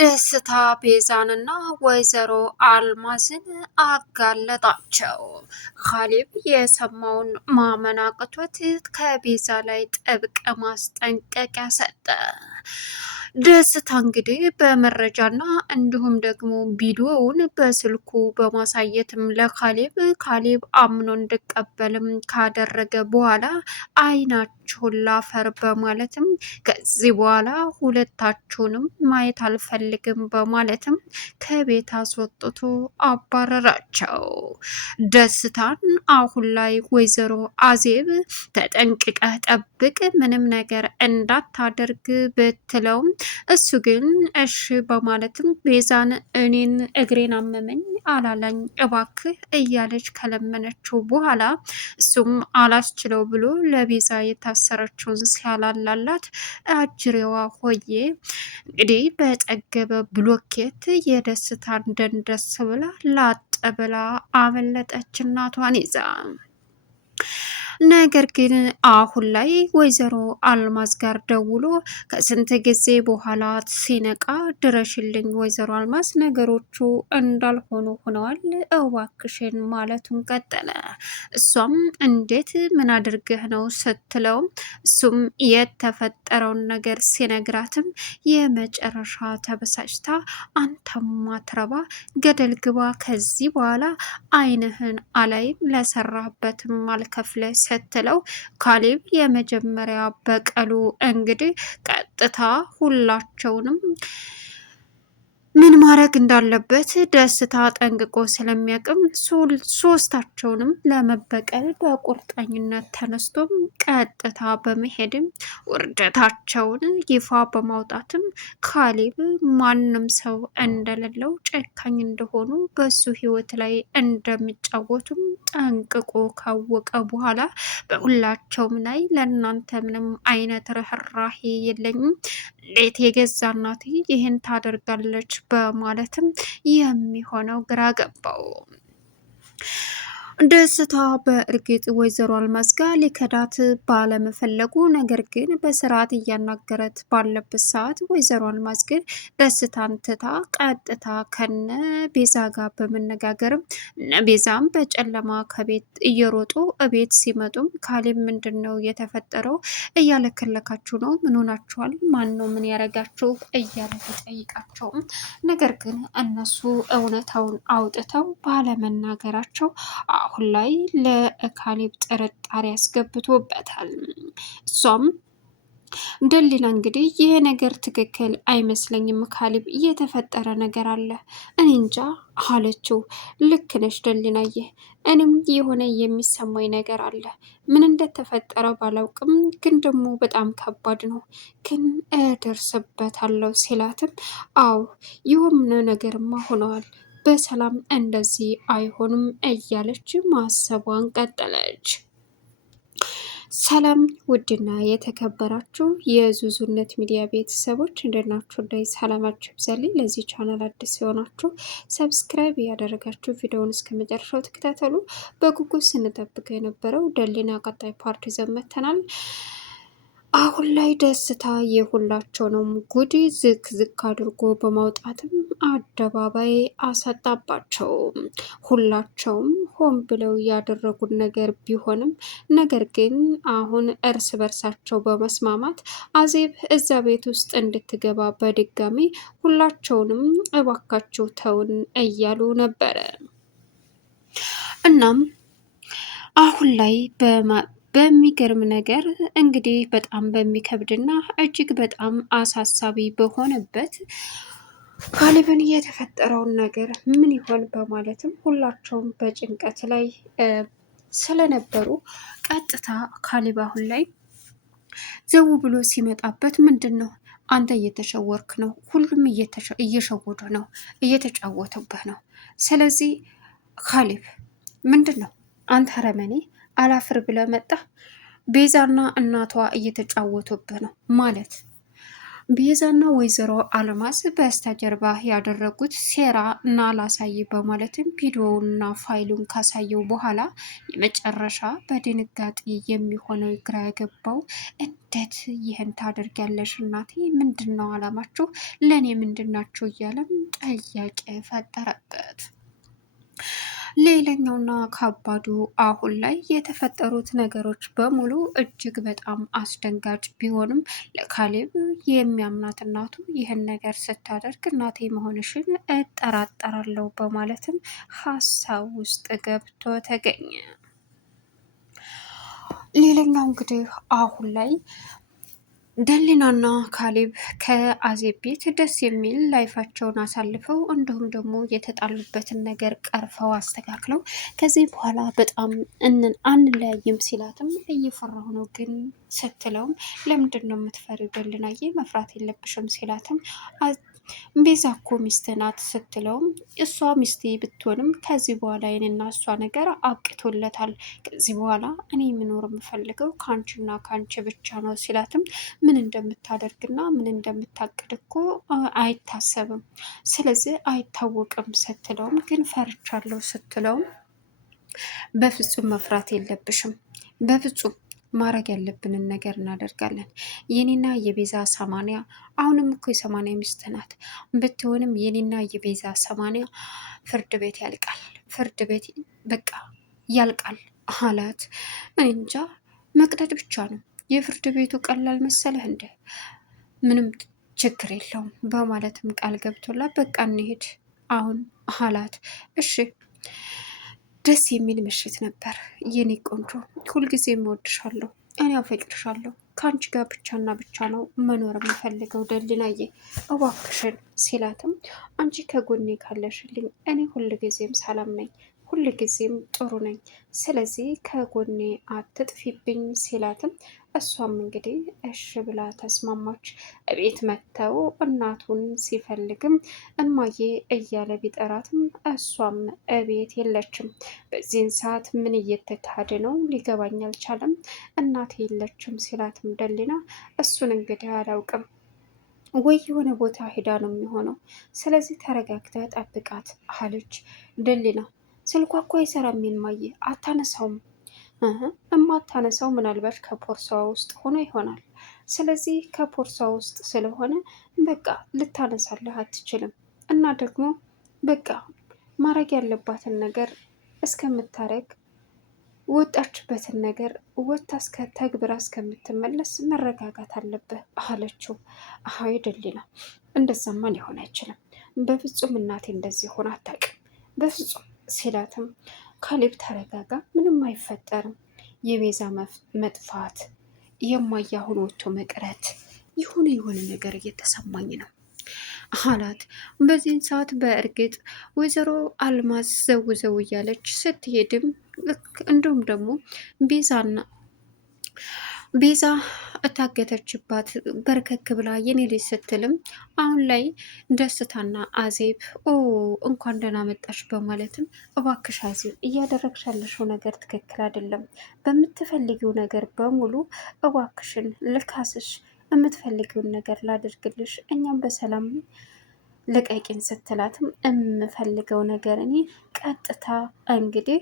ደስታ ቤዛንና ወይዘሮ አልማዝን አጋለጣቸው። ካሌብ የሰማውን ማመን አቅቶት ከቤዛ ላይ ጥብቅ ማስጠንቀቂያ ሰጠ። ደስታ እንግዲህ በመረጃና እንዲሁም ደግሞ ቪዲዮውን በስልኩ በማሳየትም ካሌብ አምኖ እንዲቀበልም ካደረገ በኋላ አይናችሁን ላፈር በማለትም ከዚህ በኋላ ሁለታችሁንም ማየት አልፈልግም በማለትም ከቤት አስወጥቶ አባረራቸው። ደስታን አሁን ላይ ወይዘሮ አዜብ ተጠንቅቀህ ጠብቅ፣ ምንም ነገር እንዳታደርግ ብትለውም እሱ ግን እሺ በማለትም ቤዛን እኔን እግሬን አመመኝ አላላኝ እባክህ እያለች ከለመነችው በኋላ እሱም አላስችለው ብሎ ለቤዛ የታሰረችውን ሲያላላላት አጅሬዋ ሆዬ እንግዲህ በጠገበ ብሎኬት የደስታን ደንደስ ብላ ላጥ ብላ አመለጠች እናቷን ይዛ። ነገር ግን አሁን ላይ ወይዘሮ አልማዝ ጋር ደውሎ ከስንት ጊዜ በኋላ ሲነቃ ድረሽልኝ ወይዘሮ አልማዝ ነገሮቹ እንዳልሆኑ ሆነዋል እባክሽን ማለቱን ቀጠለ። እሷም እንዴት ምን አድርገህ ነው ስትለውም እሱም የተፈጠረውን ነገር ሲነግራትም የመጨረሻ ተበሳጭታ አንተማ ትረባ ገደል ግባ፣ ከዚህ በኋላ አይንህን አላይም ለሰራበትም አልከፍለ ስትለው ካሌብ የመጀመሪያ በቀሉ እንግዲህ ቀጥታ ሁላቸውንም ምን ማድረግ እንዳለበት ደስታ ጠንቅቆ ስለሚያቅም ሶስታቸውንም ለመበቀል በቁርጠኝነት ተነስቶም ቀጥታ በመሄድም ውርደታቸውን ይፋ በማውጣትም ካሌብ ማንም ሰው እንደሌለው ጨካኝ እንደሆኑ በሱ ሕይወት ላይ እንደሚጫወቱም ጠንቅቆ ካወቀ በኋላ በሁላቸውም ላይ ለእናንተ ምንም አይነት ርህራሄ የለኝም፣ እንዴት የገዛ እናቴ ይህን ታደርጋለች በማለትም የሚሆነው ግራ ገባው። ደስታ በእርግጥ ወይዘሮ አልማዝ ጋር ሊከዳት ባለመፈለጉ ነገር ግን በስርዓት እያናገረት ባለበት ሰዓት ወይዘሮ አልማዝ ግን ደስታን ትታ ቀጥታ ከነ ቤዛ ጋር በመነጋገርም እነ ቤዛም በጨለማ ከቤት እየሮጡ እቤት ሲመጡም ካሌብ ምንድን ነው የተፈጠረው? እያለከለካችሁ ነው? ምን ሆናችኋል? ማን ነው ምን ያረጋችሁ? እያለ ተጠይቃቸውም ነገር ግን እነሱ እውነታውን አውጥተው ባለመናገራቸው አሁን ላይ ለካሌብ ጥርጣሬ ያስገብቶበታል። እሷም ደሊና እንግዲህ ይሄ ነገር ትክክል አይመስለኝም ካሌብ፣ እየተፈጠረ ነገር አለ እኔ እንጃ አለችው። ልክ ነሽ ደሊናዬ፣ እኔም የሆነ የሚሰማኝ ነገር አለ፣ ምን እንደተፈጠረ ባላውቅም ግን ደግሞ በጣም ከባድ ነው፣ ግን እደርስበታለሁ ሲላትም አዎ የሆነ ነገርማ ሆነዋል፣ በሰላም እንደዚህ አይሆንም እያለች ማሰቧን ቀጠለች። ሰላም ውድና የተከበራችሁ የዙዙነት ሚዲያ ቤተሰቦች እንደናችሁ ላይ ሰላማችሁ ይብዛልኝ። ለዚህ ቻናል አዲስ የሆናችሁ ሰብስክራይብ እያደረጋችሁ ቪዲዮውን እስከ መጨረሻው ተከታተሉ። በጉጉት ስንጠብቀው የነበረው ደሊና ቀጣይ ፓርት ይዘን መጥተናል። አሁን ላይ ደስታ የሁላቸውንም ጉድ ዝክ ዝክ አድርጎ በማውጣትም አደባባይ አሰጣባቸው። ሁላቸውም ሆን ብለው ያደረጉት ነገር ቢሆንም ነገር ግን አሁን እርስ በርሳቸው በመስማማት አዜብ እዛ ቤት ውስጥ እንድትገባ በድጋሚ ሁላቸውንም እባካቸው ተውን እያሉ ነበረ። እናም አሁን ላይ በሚገርም ነገር እንግዲህ በጣም በሚከብድና እጅግ በጣም አሳሳቢ በሆነበት ካሌብን የተፈጠረውን ነገር ምን ይሆን በማለትም ሁላቸውም በጭንቀት ላይ ስለነበሩ ቀጥታ ካሌብ አሁን ላይ ዘው ብሎ ሲመጣበት ምንድን ነው አንተ እየተሸወርክ ነው፣ ሁሉም እየሸወዱ ነው፣ እየተጫወቱብህ ነው። ስለዚህ ካሌብ ምንድን ነው አንተ ረመኔ አላፍር ብለህ መጣ፣ ቤዛና እናቷ እየተጫወቱብህ ነው ማለት ቤዛና ወይዘሮ አልማዝ በስተጀርባ ያደረጉት ሴራ እና ላሳይ በማለትም ቪዲዮውንና ፋይሉን ካሳየው በኋላ የመጨረሻ በድንጋጤ የሚሆነው ግራ የገባው እንዴት ይህን ታደርጊያለሽ እናቴ? ምንድን ነው አላማችሁ? ለእኔ ምንድናችሁ? እያለም ጥያቄ ፈጠረበት። ሌላኛውና ከባዱ አሁን ላይ የተፈጠሩት ነገሮች በሙሉ እጅግ በጣም አስደንጋጭ ቢሆንም ለካሌብ የሚያምናት እናቱ ይህን ነገር ስታደርግ እናቴ መሆንሽን እጠራጠራለሁ በማለትም ሀሳብ ውስጥ ገብቶ ተገኘ። ሌላኛው እንግዲህ አሁን ላይ ደሊናና ካሌብ ከአዜብ ቤት ደስ የሚል ላይፋቸውን አሳልፈው እንዲሁም ደግሞ የተጣሉበትን ነገር ቀርፈው አስተካክለው ከዚህ በኋላ በጣም አንለያይም ሲላትም እየፈራሁ ነው ግን ስትለውም ለምንድን ነው የምትፈሪው ደልናዬ? መፍራት የለብሽም ሲላትም ቤዛ እኮ ሚስት ናት ስትለውም እሷ ሚስቴ ብትሆንም ከዚህ በኋላ የኔና እሷ ነገር አብቅቶለታል። ከዚህ በኋላ እኔ የምኖር የምፈልገው ከአንቺና ከአንቺ ብቻ ነው ሲላትም ምን እንደምታደርግና ምን እንደምታቅድ እኮ አይታሰብም፣ ስለዚህ አይታወቅም ስትለውም ግን ፈርቻለሁ ስትለውም በፍጹም መፍራት የለብሽም፣ በፍጹም ማድረግ ያለብንን ነገር እናደርጋለን። የኔና የቤዛ 80 አሁንም እኮ የ80 ሚስት ናት ብትሆንም የኔና የቤዛ 80 ፍርድ ቤት ያልቃል፣ ፍርድ ቤት በቃ ያልቃል አላት። እንጃ መቅደድ ብቻ ነው የፍርድ ቤቱ ቀላል መሰለህ እንደ ምንም ችግር የለውም በማለትም ቃል ገብቶላት በቃ እንሄድ አሁን አላት። እሺ ደስ የሚል ምሽት ነበር የኔ ቆንጆ፣ ሁልጊዜም እወድሻለሁ፣ እኔ አፈቅርሻለሁ፣ ከአንቺ ጋር ብቻና ብቻ ነው መኖር የምፈልገው ደልናዬ እባክሽን ሲላትም አንቺ ከጎኔ ካለሽልኝ እኔ ሁልጊዜም ሰላም ነኝ፣ ሁልጊዜም ጥሩ ነኝ፣ ስለዚህ ከጎኔ አትጥፊብኝ ሲላትም እሷም እንግዲህ እሽ ብላ ተስማማች። እቤት መጥተው እናቱን ሲፈልግም እማዬ እያለ ቢጠራትም እሷም እቤት የለችም። በዚህን ሰዓት ምን እየተካሄደ ነው ሊገባኝ አልቻለም፣ እናቴ የለችም ሲላትም ደሊና እሱን እንግዲህ አላውቅም ወይ የሆነ ቦታ ሄዳ ነው የሚሆነው፣ ስለዚህ ተረጋግተ ጠብቃት አለች ደሊና። ስልኳ እኮ አይሰራም እማዬ አታነሳውም። እማታነሳው ምናልባት ከፖርሳዋ ውስጥ ሆኖ ይሆናል። ስለዚህ ከፖርሳ ውስጥ ስለሆነ በቃ ልታነሳልህ አትችልም። እና ደግሞ በቃ ማድረግ ያለባትን ነገር እስከምታረግ ወጣችበትን ነገር ወጥታ እስከ ተግብራ እስከምትመለስ መረጋጋት አለብህ አለችው። አይ ደሊና እንደዛማ ሊሆን አይችልም፣ በፍጹም እናቴ እንደዚህ ሆነ አታውቅም በፍጹም ሲላትም ካሌብ ተረጋጋ፣ ምንም አይፈጠርም፣ የቤዛ መጥፋት የማያሁን ወጥቶ መቅረት የሆነ ነገር እየተሰማኝ ነው አላት። በዚህን ሰዓት በእርግጥ ወይዘሮ አልማዝ ዘው እያለች ስትሄድም እንዲሁም ደግሞ ቤዛ እታገተችባት በርከክ ብላ የኔ ልጅ ስትልም አሁን ላይ ደስታና አዜብ እንኳን ደህና መጣሽ በማለትም እባክሽ አዜብ እያደረግሽ ያለሽው ነገር ትክክል አይደለም፣ በምትፈልጊው ነገር በሙሉ እባክሽን ልካስሽ፣ የምትፈልጊውን ነገር ላድርግልሽ፣ እኛም በሰላም ልቀቂን ስትላትም የምፈልገው ነገር እኔ ቀጥታ እንግዲህ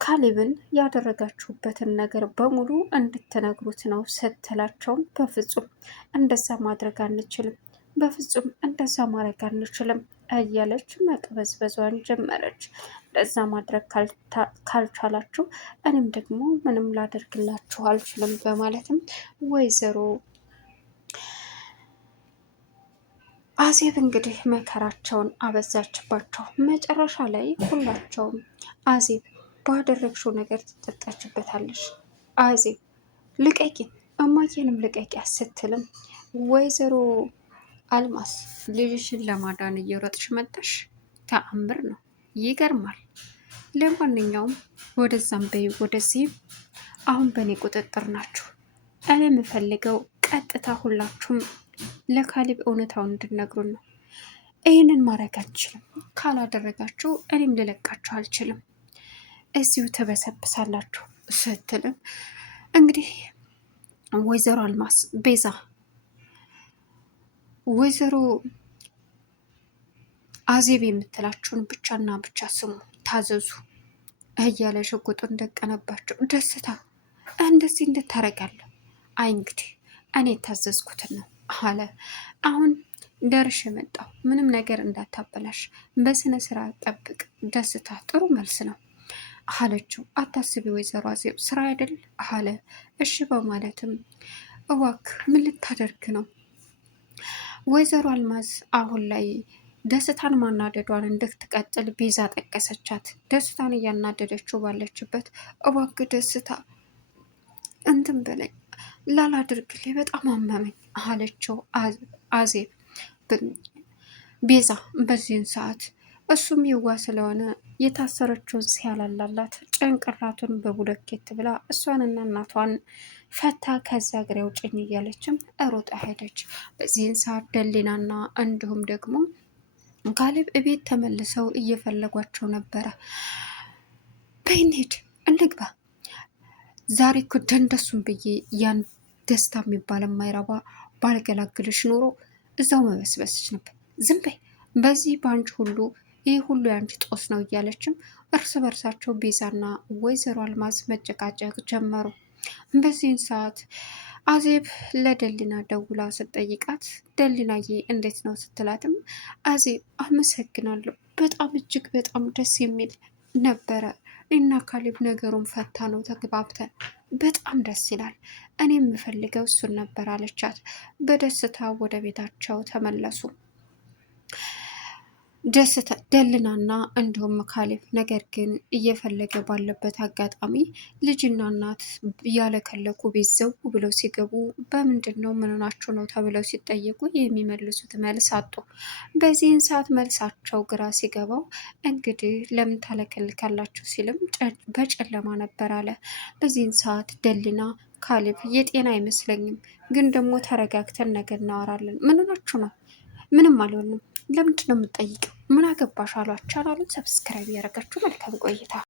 ካሌብን ያደረጋችሁበትን ነገር በሙሉ እንድትነግሩት ነው ስትላቸውም በፍጹም እንደዛ ማድረግ አንችልም፣ በፍጹም እንደዛ ማድረግ አንችልም እያለች መቅበዝበዟን ጀመረች። እንደዛ ማድረግ ካልቻላችሁ እኔም ደግሞ ምንም ላደርግላችሁ አልችልም በማለትም ወይዘሮ አዜብ እንግዲህ መከራቸውን አበዛችባቸው። መጨረሻ ላይ ሁላቸውም አዜብ ባደረግሽው ነገር ትጠጣችበታለሽ፣ አዜብ ልቀቂን፣ እማዬንም ልቀቂያ ስትልም ወይዘሮ አልማስ ልጅሽን ለማዳን እየሮጥሽ መጣሽ፣ ተአምር ነው፣ ይገርማል። ለማንኛውም ወደዛም በይ ወደዚህም አሁን በእኔ ቁጥጥር ናችሁ። እኔ የምፈልገው ቀጥታ ሁላችሁም ለካሌብ እውነታውን እንድነግሩን ነው። ይህንን ማድረግ አንችልም፣ ካላደረጋችሁ እኔም ልለቃችሁ አልችልም፣ እዚሁ ትበሰብሳላችሁ ስትልም እንግዲህ ወይዘሮ አልማስ ቤዛ ወይዘሮ አዜብ የምትላችሁን ብቻና ብቻ ስሙ፣ ታዘዙ እያለ ሽጉጡን ደቀነባቸው። ደስታ እንደዚህ እንድታረጋለሁ? አይ እንግዲህ እኔ የታዘዝኩትን ነው አለ። አሁን ደርሼ መጣሁ፣ ምንም ነገር እንዳታበላሽ በስነ ስርዓት ጠብቅ። ደስታ ጥሩ መልስ ነው አለችው። አታስቢ ወይዘሮ አዜብ ስራ አይደል አለ። እሺ በማለትም እባክህ ምን ልታደርግ ነው? ወይዘሮ አልማዝ አሁን ላይ ደስታን ማናደዷን እንድትቀጥል ቤዛ ጠቀሰቻት። ደስታን እያናደደችው ባለችበት እባክህ ደስታ እንትን በለኝ ላላድርግልኝ በጣም አመመኝ አለችው አዜብ። ቤዛ በዚህን ሰዓት እሱም የዋ ስለሆነ የታሰረችውን ሲያላላላት ጭንቅላቱን በቡለኬት ብላ እሷንና እናቷን ፈታ ከዛ እግሬ አውጭኝ እያለችም ሮጣ ሄደች። በዚህን ሰዓት ደሊናና እንዲሁም ደግሞ ካሌብ እቤት ተመልሰው እየፈለጓቸው ነበረ። በይንሄድ እንግባ፣ ዛሬ እኮ ደንደሱን ብዬ ያን ደስታ የሚባል የማይረባ ባልገላግልሽ ኑሮ እዛው መበስበስች ነበር። ዝም በይ፣ በዚህ ባንች ሁሉ ይህ ሁሉ የአንቺ ጦስ ነው እያለችም እርስ በርሳቸው ቤዛና ወይዘሮ አልማዝ መጨቃጨቅ ጀመሩ። በዚህን ሰዓት አዜብ ለደሊና ደውላ ስትጠይቃት ደሊናዬ እንዴት ነው ስትላትም አዜብ አመሰግናለሁ፣ በጣም እጅግ በጣም ደስ የሚል ነበረ እና ካሌብ ነገሩን ፈታ ነው ተግባብተን በጣም ደስ ይላል። እኔ የምፈልገው እሱን ነበር አለቻት። በደስታ ወደ ቤታቸው ተመለሱ። ደስታ ደልናና እንዲሁም ካሌብ ነገር ግን እየፈለገ ባለበት አጋጣሚ ልጅና እናት እያለከለኩ ቤት ዘው ብለው ሲገቡ በምንድን ነው ምንናችሁ ነው ተብለው ሲጠየቁ የሚመልሱት መልስ አጡ። በዚህን ሰዓት መልሳቸው ግራ ሲገባው እንግዲህ ለምን ታለከልካላችሁ ሲልም በጨለማ ነበር አለ። በዚህን ሰዓት ደልና ካሌብ የጤና አይመስለኝም፣ ግን ደግሞ ተረጋግተን ነገር እናወራለን። ምንናችሁ ነው? ምንም አልሆንም። ለምንድን ነው የምትጠይቀው? ምን አገባሽ አሏቸው። ቻናሉን ሰብስክራይብ ያደረጋችሁ መልካም ቆይታ